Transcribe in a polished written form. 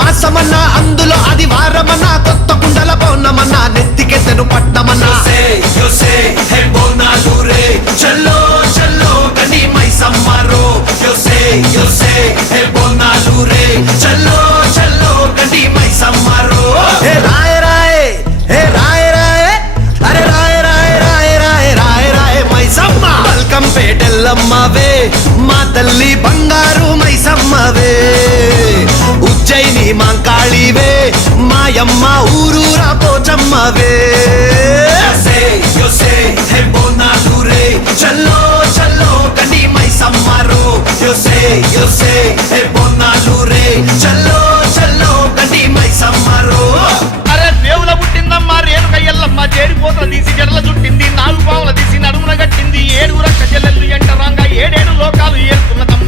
మాసమన్నా అందులో అది వారమన్నా కొత్త కుండల పౌర్ణమన్నా నెత్తికెత్తెను పట్నమన్నా బోనాలు రే చల్లో చల్లో కని మైసమ్మరో బోనాలు రే చల్లో చల్లో కని మైసమ్మరో హే రాయ రాయ హే రాయ రాయ అరే రాయ రాయ రాయ రాయ రాయ రాయ మైసమ్మ మల్కంపేటెల్లమ్మవే మా తల్లి బంగారు మైసమ్మవే ఉజ్జయిని మాంకాళివే మాయమ్మ ఊరూరా పోచమ్మవే బోనాలు రే చల్లో చల్లో కని మైసమ్మరో బోనాలు రే చల్లో చల్లో కని మైసమ్మరో అరే దేవుల పుట్టిందమ్మా రేణుక ఎల్లమ్మ చేరిపోతల తీసి జడల చుట్టింది 4 పావుల తీసి నడుమున గట్టింది 7 రక్క చెల్లెళ్ళు ఎంట రాంగా 7 లోకాలు ఏడుతున్నదమ్మా